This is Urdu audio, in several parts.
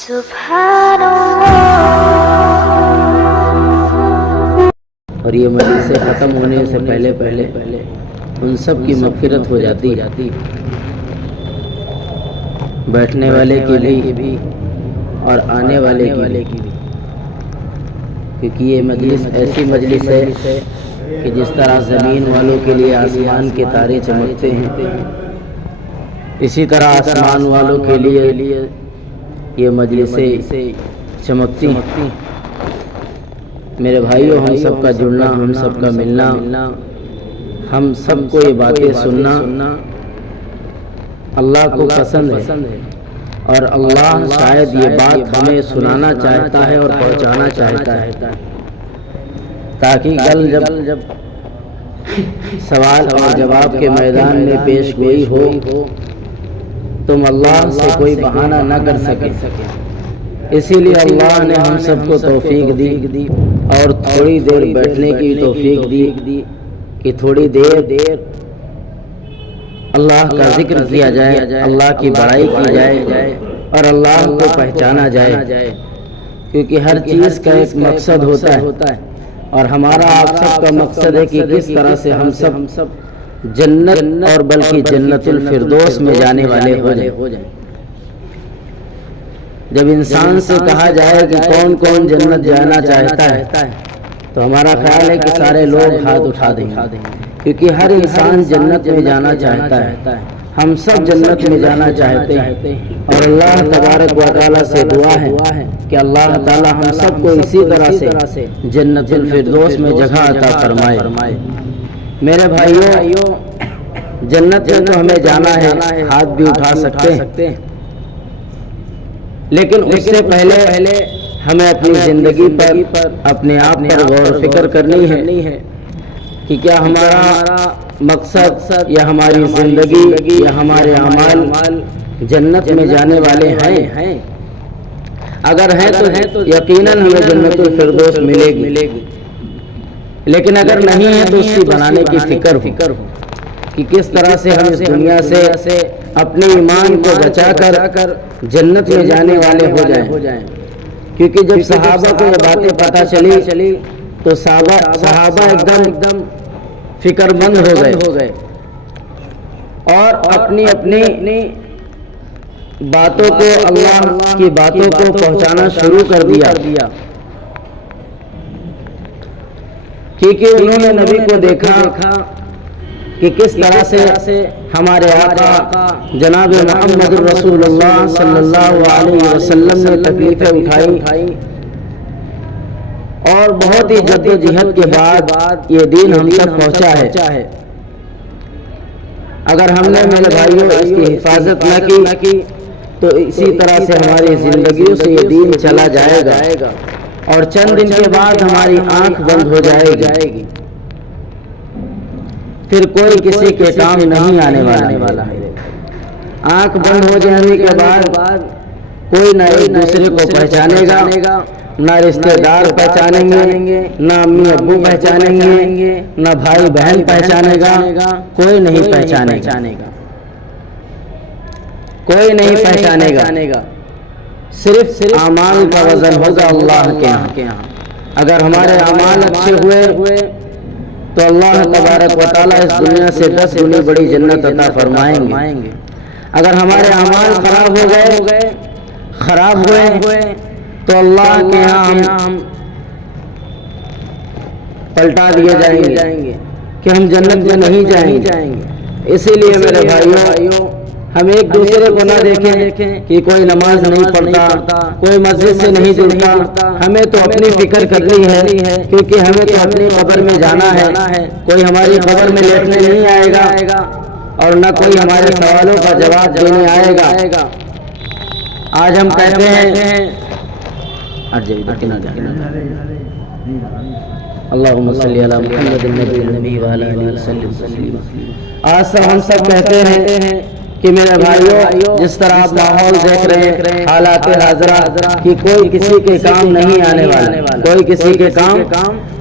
سبحان اور یہ مجلسیں ختم ہونے سے پہلے ان سب کی مغفرت ہو جاتی بیٹھنے والے کی بھی اور آنے والے کی بھی، کیونکہ یہ مجلس ایسی مجلس ہے کہ جس طرح زمین والوں کے لیے آسمان کے تارے چمکتے ہیں، اسی طرح آسمان والوں کے لیے یہ مجلسیں چمکتی ہیں۔ میرے بھائیوں، ہم سب کا جڑنا، ہم سب کا ملنا، ہم سب کو یہ باتیں سننا اللہ کو پسند ہے، اور اللہ شاید یہ بات ہمیں سنانا چاہتا ہے اور پہنچانا چاہتا ہے، تاکہ کل جب سوال اور جواب کے میدان میں پیش گوئی ہو تم اللہ سے کوئی بہانہ نہ کر سکے۔ اسی لیے اللہ نے ہم سب کو توفیق دی اور تھوڑی دیر بیٹھنے کی توفیق دی کہ تھوڑی دیر اللہ کا ذکر کیا جائے، اللہ کی بڑائی کی جائے اور اللہ کو پہچانا جائے، کیونکہ ہر چیز کا ایک مقصد ہوتا ہے، اور ہمارا آپ سب کا مقصد ہے کہ کس طرح سے ہم سب جنت اور بلکہ جنت الفردوس میں جانے والے ہو جائیں۔ جب انسان سے کہا جائے کہ کون کون جنت جانا چاہتا ہے تو ہمارا خیال ہے کہ سارے لوگ ہاتھ اٹھا دیں گے، کیونکہ ہر انسان جنت میں جانا چاہتا ہے، ہم سب جنت میں جانا چاہتے ہیں، اور اللہ تبارک و تعالیٰ سے دعا ہے کہ اللہ تعالیٰ ہم سب کو اسی طرح سے جنت الفردوس میں جگہ عطا فرمائے۔ میرے بھائیوں، جنت میں تو ہمیں جانا ہے، ہاتھ بھی اٹھا سکتے ہیں، لیکن اس سے پہلے ہمیں اپنی زندگی پر، اپنے آپ پر غور و فکر کرنی ہے کہ کیا ہمارا مقصد یا ہماری زندگی یا ہمارے اعمال جنت میں جانے والے ہیں۔ اگر ہیں تو یقیناً ہمیں جنت الفردوس ملے گی، لیکن اگر نہیں ہے تو اس کی بنانے کی فکر ہو کہ کس طرح سے ہم اس دنیا سے اپنے ایمان کو بچا کر جنت میں جانے والے ہو جائیں۔ کیونکہ جب صحابہ کو یہ باتیں پتہ چلی تو صحابہ ایک دم فکر مند ہو گئے اور اپنی باتوں کو، اللہ کی باتوں کو پہنچانا شروع کر دیا، کیونکہ انہوں نے نبی کو دیکھا کہ کس طرح سے ہمارے آقا جناب محمد الرسول اللہ صلی اللہ علیہ وسلم نے تکلیفیں اٹھائی، اور بہت ہی جد و جہد کے بعد یہ دین ہم تک پہنچا ہے۔ اگر ہم نے، میرے بھائیوں، اس کی حفاظت نہ کی تو اسی طرح سے ہماری زندگیوں سے یہ دین چلا جائے گا، اور چند دن کے بعد ہماری آنکھ بند ہو جائے گی، پھر کوئی کسی کے کام نہیں آنے والا ہے۔ آنکھ بند ہو جانے کے بعد کوئی نہ ایک دوسرے کو پہچانے گا، نہ رشتہ دار پہچانیں گے، نہ امی ابو پہچانیں گے، نہ بھائی بہن پہچانے گا، کوئی نہیں پہچانے گا، صرف اعمال کا وزن ہوگا اللہ کے ہاں۔ اگر ہمارے اعمال اچھے ہوئے تو اللہ تبارک و تعالیٰ اس دنیا سے 10 گنی بڑی جنت عطا فرمائیں گے۔ اگر ہمارے اعمال خراب ہوئے تو اللہ کے یہاں ہم پلٹا دیے جائیں گے کہ ہم جنت میں نہیں جائیں گے۔ اسی لیے میرے بھائیوں، ہم ایک دوسرے کو نہ دیکھیں کہ کوئی نماز نہیں پڑھتا، کوئی مسجد سے نہیں جڑتا، ہمیں تو اپنی فکر کرنی ہے، کیونکہ ہمیں تو اپنی قبر میں جانا ہے، کوئی ہماری قبر میں لیٹنے نہیں آئے گا اور نہ کوئی ہمارے سوالوں کا جواب دینے آئے گا۔ آج ہم کہتے ہیں اللہم صلی علی محمد النبی وعلی آلہ وسلم۔ آج سے ہم سب کہتے ہیں کہ میرے بھائیوں جس طرح آپ ماحول دیکھ رہے ہیں حالات حاضرہ کہ کوئی کسی کے کام نہیں آنے والا، کوئی کسی کے کام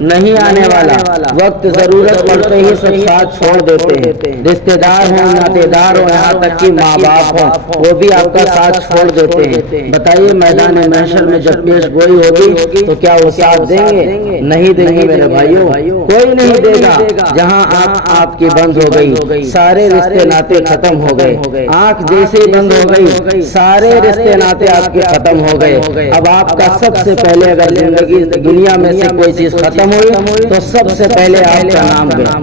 نہیں آنے والا، وقت ضرورت پڑتے ہی سب ساتھ چھوڑ دیتے ہیں، رشتے دار ہوں ناطے دار ہوں یہاں تک کہ ماں باپ ہوں وہ بھی آپ کا ساتھ چھوڑ دیتے ہیں۔ بتائیے میدان محشر میں جب پیش گوئی ہوگی تو کیا وہ ساتھ دیں گے؟ نہیں دیں گے میرے بھائیوں، کوئی نہیں دے گا۔ جہاں آپ کی بند ہو گئی سارے رشتے ناطے ختم ہو گئے، آنکھ جیسے بند ہو گئی سارے رشتے ناطے آپ کے ختم ہو گئے۔ اب آپ کا سب سے پہلے اگر زندگی دنیا میں سے کوئی چیز ختم ہوئی تو سب سے پہلے آپ کا نام گیا،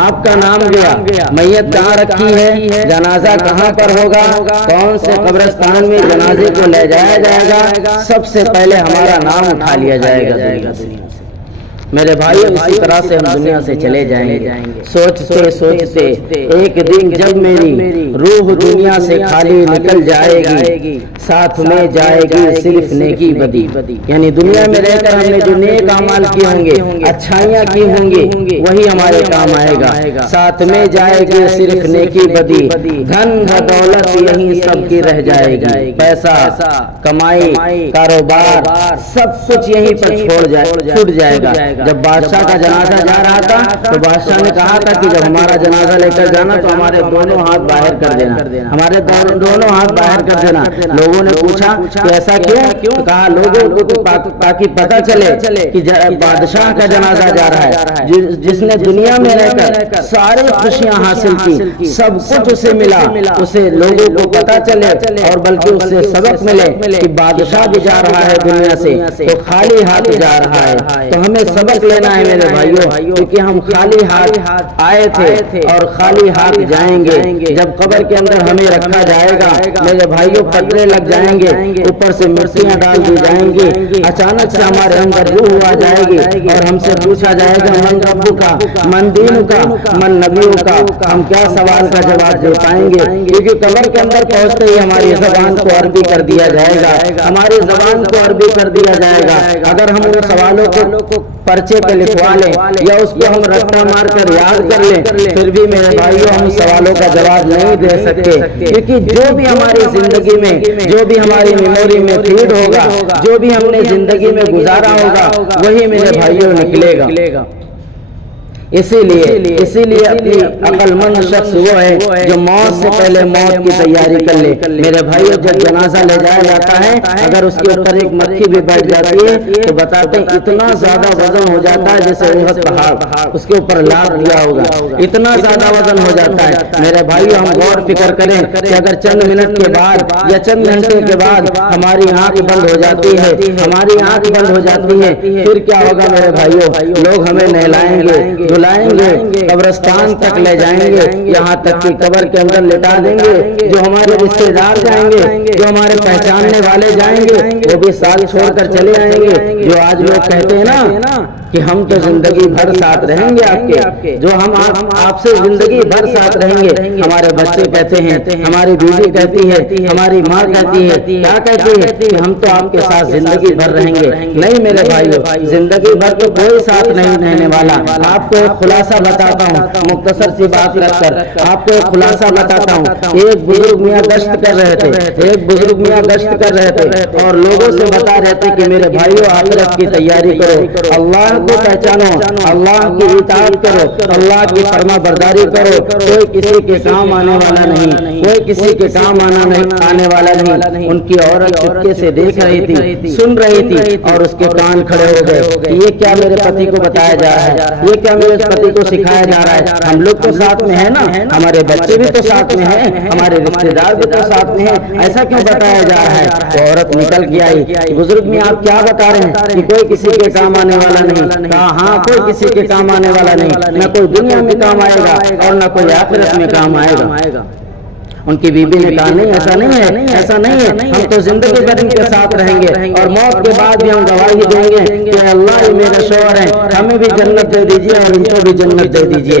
آپ کا نام گیا۔ میت کہاں رکھی ہے، جنازہ کہاں پر ہوگا، کون سے قبرستان میں جنازے کو لے جایا جائے گا، سب سے پہلے ہمارا نام اٹھا لیا جائے گا۔ میرے بھائیو اسی طرح سے ہم دنیا سے چلے جائیں گے، سوچتے سوچتے ایک دن جب میری روح دنیا سے خالی نکل جائے گی، ساتھ میں جائے گی صرف نیکی بدی، یعنی دنیا میں رہ کر ہم نے جو نیک اعمال کیے ہوں گے، اچھائیاں کی ہوں گی، وہی ہمارے کام آئے گا، ساتھ میں جائے گی صرف نیکی بدی، دھن دولت یہی سب کی رہ جائے گی، پیسہ کمائی کاروبار سب کچھ یہیں پر چھوٹ جائے گا۔ جب بادشاہ کا جنازہ جا رہا تھا تو بادشاہ نے کہا تھا کہ جب ہمارا جنازہ لے کر جانا تو ہمارے دونوں ہاتھ باہر کر دینا، ہمارے دونوں ہاتھ باہر کر دینا۔ لوگوں نے پوچھا کہ ایسا کیوں؟ تو کہا لوگوں کو تاکہ پتہ چلے کہ بادشاہ کا جنازہ جا رہا ہے، جس نے دنیا میں رہ کر سارے خوشیاں حاصل کی، سب کچھ اسے ملا، اسے لوگوں کو پتہ چلے اور بلکہ اس سے سبق ملے کہ بادشاہ بھی جا رہا ہے دنیا سے تو خالی ہاتھ جا رہا ہے۔ تو ہمیں سبق لینا ہے میرے بھائیوں، کیونکہ ہم خالی ہاتھ آئے تھے اور خالی ہاتھ جائیں گے۔ جب قبر کے اندر ہمیں رکھا جائے گا میرے بھائیوں پترے لگ جائیں گے، اوپر سے مرچیاں ڈال دی جائیں گی، اچانک سے ہمارے اندر روح آ جائے گی اور ہم سے پوچھا جائے گا من ربو کا، من دین کا، من نبیوں کا، ہم کیا سوال کا جواب دے پائیں گے؟ کیونکہ قبر کے اندر پہنچتے ہی ہماری زبان کو عربی کر دیا جائے گا، ہماری زبان کو عربی کر دیا جائے گا۔ اگر ہم ان سوالوں کو پرچے پہ لکھوا لیں یا اس کو ہم رٹا مار کر یاد کر لیں پھر بھی میرے بھائیوں ہم سوالوں کا جواب نہیں دے سکتے، کیونکہ جو بھی ہماری زندگی میں، جو بھی ہماری میموری میں فیڈ ہوگا، جو بھی ہم نے زندگی میں گزارا ہوگا وہی میرے بھائیوں نکلے گا۔ اسی لیے اپنی عقل مند شخص وہ ہے جو موت سے پہلے موت کی تیاری کر لے۔ میرے بھائیو جب جنازہ لے جایا جاتا ہے اگر اس کے اوپر ایک مکھی بھی بیٹھ جاتی ہے تو بتاتے ہیں اتنا زیادہ وزن ہو جاتا ہے جیسے احد پہاڑ اس کے اوپر لاد دیا ہوگا، اتنا زیادہ وزن ہو جاتا ہے۔ میرے بھائیو ہم غور فکر کریں کہ اگر چند منٹ کے بعد یا چند گھنٹے کے بعد ہماری آنکھ بند ہو جاتی ہے، ہماری آنکھ بند ہو جاتی ہے پھر کیا ہوگا میرے بھائیو؟ لوگ ہمیں نہلائیں گے، لائیں گے، قبرستان تک لے جائیں گے، یہاں تک کہ قبر کے اندر لٹا دیں گے۔ جو ہمارے رشتے دار جائیں گے، جو ہمارے پہچاننے والے جائیں گے وہ بھی ساتھ چھوڑ کر چلے آئیں گے۔ جو آج لوگ کہتے ہیں نا کہ ہم تو زندگی بھر ساتھ رہیں گے آپ کے، جو ہم آپ سے زندگی بھر ساتھ رہیں گے، ہمارے بچے کہتے ہیں، ہماری بیوی کہتی ہے، ہماری ماں کہتی ہے، کیا کہتی ہے کہ ہم تو آپ کے ساتھ زندگی بھر رہیں گے۔ نہیں میرے بھائیو، زندگی بھر تو کوئی ساتھ نہیں رہنے والا۔ آپ کو ایک خلاصہ بتاتا ہوں، مختصر سی بات رکھ کر آپ کو ایک خلاصہ بتاتا ہوں۔ ایک بزرگ میاں گشت کر رہے تھے اور لوگوں سے بتا رہے تھے کہ میرے بھائیو آخرت کی تیاری کرو، اللہ کو پہچانو، اللہ کی اطاعت کرو، اللہ کی فرما برداری کرو۔ کوئی کسی کے کام آنے والا نہیں، کوئی کسی کے کام آنے والا نہیں۔ ان کی عورت چپکے سے دیکھ رہی تھی، سن رہی تھی اور اس کے کان کھڑے ہو گئے۔ یہ کیا میرے پتی کو بتایا جا رہا ہے، یہ کیا میرے پتی کو سکھایا جا رہا ہے؟ ہم لوگ تو ساتھ میں ہیں نا، ہمارے بچے بھی تو ساتھ میں ہیں، ہمارے رشتے دار بھی تو ساتھ میں ہیں، ایسا کیوں بتایا جا رہا ہے؟ تو عورت نکل کے آئی، بزرگ میں آپ کیا بتا رہے ہیں کہ کوئی کسی کے کام آنے والا نہیں؟ کہا ہاں کوئی کسی کے کام آنے والا نہیں، نہ کوئی دنیا میں کام آئے گا اور نہ کوئی آخرت میں کام آئے گا۔ ان کی بیوی نے کہا نہیں ایسا نہیں ہے، ایسا نہیں ہے، ہم تو زندگی بھر ان کے ساتھ رہیں گے اور موت کے بعد بھی ہم گواہی دیں گے کہ اللہ یہ میرے شوہر ہیں، ہمیں بھی جنت دے دیجیے اور ان کو بھی جنت دے دیجیے۔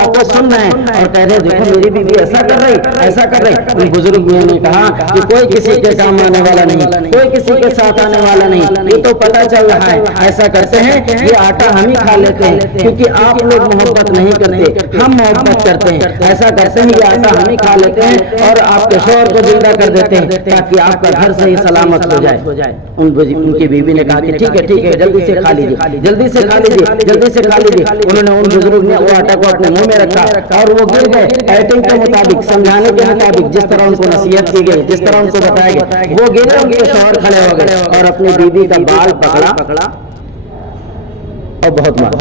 بات کو سن رہے ہیں اور کہہ رہے دیکھو میری بیوی ایسا کر رہی ایسا کر رہی. ان بزرگ نے کہا کہ کوئی کسی کے کام آنے والا نہیں, کوئی کسی کے ساتھ آنے والا نہیں, یہ تو پتہ چل رہا ہے. ایسا کرتے ہیں یہ آٹا ہم ہی کھا لیتے ہیں کیونکہ آپ لوگ محبت نہیں کرتے, ہم محبت کرتے ہیں. ایسا کرتے ہیں یہ آٹا ہم ہی کھا لیتے ہیں اور آپ کے شوہر کو زندہ کر دیتے ہیں تاکہ آپ کا گھر صحیح سلامت ہو جائے. ان کی بیوی نے کہا کہ ٹھیک ہے جلدی سے کھا لیجیے, جلدی سے کھا لیجیے, جلدی سے کھا لیجیے. انہوں نے ان بزرگ نے وہ آٹا کو اپنے منہ میں رکھا اور وہ گر گئے. ایٹنگ کے مطابق, سمجھانے کے مطابق, جس طرح ان کو نصیحت کی گئی, جس طرح ان کو بتایا گیا, وہ گرے. ان کے شوہر کھڑے ہو گئے اور اپنی بیوی کا بال پکڑا اور بہت مارا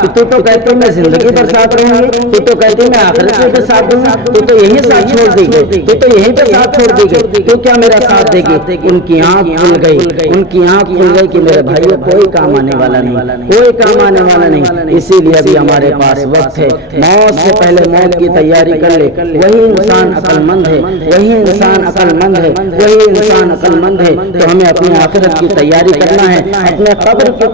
کہ تو کہتی میں زندگی بھر ساتھ رہوں گی, تو کہتی میں آخرت میں بھی ساتھ دوں گی, تو یہی ساتھ چھوڑ دی گئی, تو یہیں پہ ساتھ چھوڑ دی گئی, تو کیا میرا ساتھ دے گی. ان کی آنکھ کھل گئی, ان کی آنکھ کھل گئی کہ میرے بھائیو کوئی کام آنے والا نہیں, کوئی کام آنے والا نہیں. اسی لیے ابھی ہمارے پاس وقت ہے, موت سے پہلے موت کی تیاری کر لے. وہی انسان عقل مند ہے, وہی انسان عقل مند ہے, وہی انسان عقل مند ہے. تو ہمیں اپنی آخرت کی تیاری کرنا ہے, اپنے قبر کی